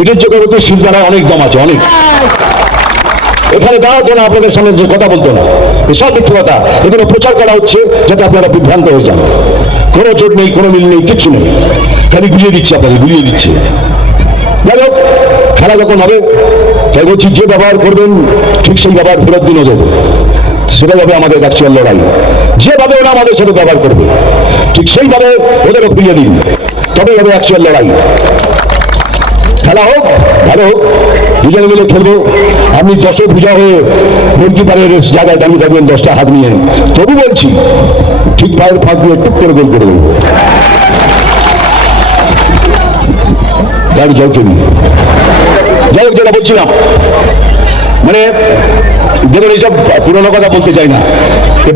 পিঠের জগতে শিবদারা অনেক দম আছে, অনেক। এখানে দাঁড়াতো না, আপনাদের সামনে যে কথা বলতো না, এসব মিথ্যে কথা। এগুলো প্রচার করা হচ্ছে যাতে আপনারা বিভ্রান্ত হয়ে যান। কোনো জোট নেই, কোনো মিল নেই, কিচ্ছু নেই, খালি বুঝিয়ে দিচ্ছে আপনাদের, বুঝিয়ে দিচ্ছে। যাই হোক, খেলা যখন হবে তাই বলছি, যে ব্যবহার করবেন ঠিক সেই ব্যবহার ফেরত দিনও দেবো, সেটা হবে আমাদের অ্যাকচুয়াল লড়াই। যেভাবে ওরা আমাদের সাথে ব্যবহার করবে ঠিক সেইভাবে ওদেরও ফিরিয়ে দিন, তবেই হবে অ্যাকচুয়াল লড়াই। খেলা হোক, ভালো হোক, দুজনে মিলে খেলবো। আপনি 10 পূজা হয়ে মুরগি পাড়ের জায়গায় দাঁড়িয়ে থাকবেন 10টা হাত নিয়ে, তবু বলছি ঠিক পায়ের ফাঁক দিয়ে টুক করে গোল করে দেবো। জল কেবি। যাই হোক, যেটা বলছিলাম, মানে দেখুন, এইসব পুরোনো কথা বলতে চাই না।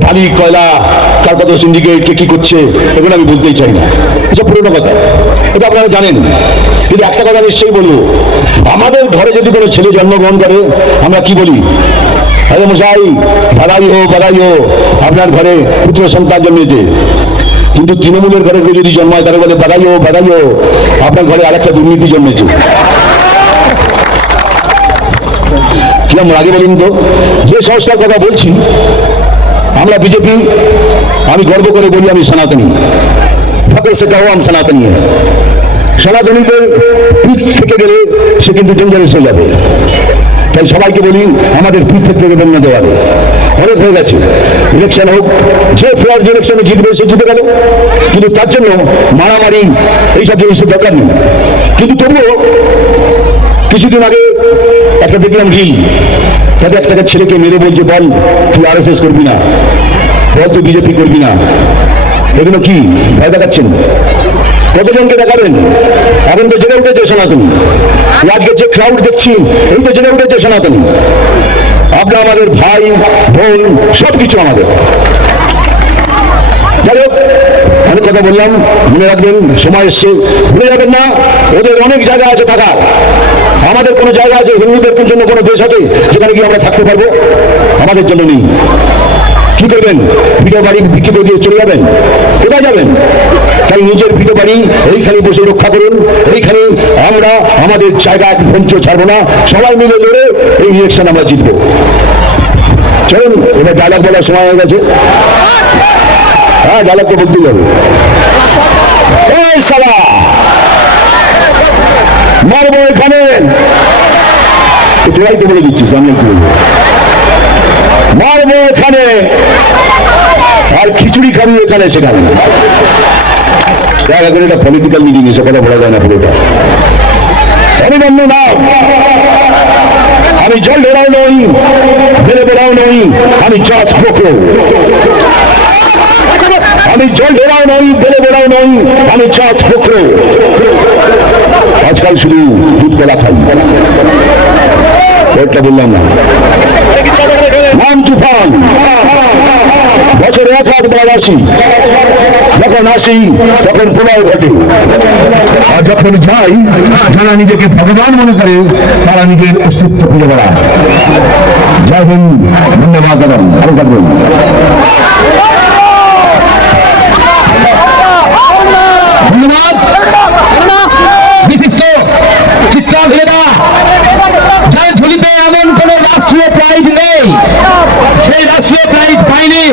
বালি কয়লা কলকাতা সিন্ডিকেট কে কি করছে এগুলো আমি বলতেই চাই না, এসব পুরোনো কথা, এটা আপনারা জানেন। কিন্তু একটা কথা নিশ্চয়ই বলবো, আমাদের ঘরে যদি কোনো ছেলে জন্মগ্রহণ করে আমরা কি বলি? আরে মশাই, বাধাই হো, আপনার ঘরে পুত্র সন্তান জন্মেছে। কিন্তু তৃণমূলের ঘরে কেউ যদি জন্মায় তারা বলে বাধাই হো, আপনার ঘরে আরেকটা দুর্নীতি জন্মেছে। কিরম আগে বলুন তো? যে সংস্থার কথা বলছি, আমরা বিজেপি, আমি গর্ব করে বলি আমি সনাতনী, ফকর সে কাহো আমি সনাতনী। সনাতনীদের পিঠ থেকে গেলে সে কিন্তু ডেঞ্জারাস হয়ে যাবে। তাই সবাইকে বলি আমাদের পিঠ থেকে বেরোনো দেওয়া অনেক হয়ে গেছে। ইলেকশন হোক, যে ফেয়ার যে ইলেকশনে জিতবে সে জিতে গেল, কিন্তু তার জন্য মারামারি এইসব জিনিসের দরকার নেই। কিন্তু তবুও কিছুদিন আগে একটা দেখলাম রিল, তাদের একটা ছেলেকে মেরে বলছে, বল তুই RSS করবি না, বল তুই বিজেপি করবি না। এগুলো কি ভয় দেখাচ্ছেন? কতজনকে দেখাবেন? এখন তো জেগে উঠেছে সনাতনী। আজকে যে ক্রাউড দেখছি, এই তো জেগে উঠেছে সনাতনী। আপনারা আমাদের ভাই বোন, সবকিছু আমাদের। যাই হোক, আমি কথা বললাম, মনে রাখবেন, সময় এসছে, ভুলে যাবেন না, ওদের অনেক জায়গা আছে থাকার। আমাদের কোনো জায়গা আছে, হিন্দুদের জন্য কোনো দেশ আছে যেখানে গিয়ে আমরা থাকতে পারবো? আমাদের জন্য নেই। কি করবেন? ভিটে বাড়ি বিক্রি দিয়ে চলে যাবেন? কোথায় যাবেন? তাই নিজের ভিটে বাড়ি এইখানে বসে রক্ষা করুন। এইখানে আমরা আমাদের জায়গা ভঞ্চ ছাড়বো না, সবাই মিলে লড়ে এই ইলেকশন আমরা জিতবো। চলুন, এবার ডায়লগ বলার সময় হয়ে গেছে। হ্যাঁ, ডায়লগ তো বলতেই হবে। এই শালা মারবো এখানে, তোরাই তো বলে দিচ্ছিস, আমি কি বলবো? মারবো এখানে, আর খিচুড়ি খাবি এখানে সেখানে। এখন এটা পলিটিক্যাল মিটিং, এসে কথা বলা যায় না পুরোটা। আমি বন্ধ না, আমি জল ঢেরাও নই, বেড়ে বেড়াও নই, আমি চাঁদ পোকো। আমি জল ঢেরাও নই, বেড়ে বেড়াও নই, আমি চাঁদ পোকো। আজকাল শুধু দুধ কলা খাই, ওটা বললাম না। নাম তুফান, বছরে 1-8 আসি, যখন আসি তখন প্রলয় ঘটে, আর যখন যাই যারা নিজেকে ভগবান মনে করে তারা নিজের অস্তিত্ব খুঁজে বেড়ায়। জয় হিন্দ, ধন্যবাদ, ভালো থাকবেন। ধন্যবাদ। বিশিষ্ট চিত্রাভিনেতা, যার ঝুলিতে এমন কোন রাষ্ট্রীয় প্রাইজ নেই, সেই রাষ্ট্রীয় প্রাইজ পাইনি।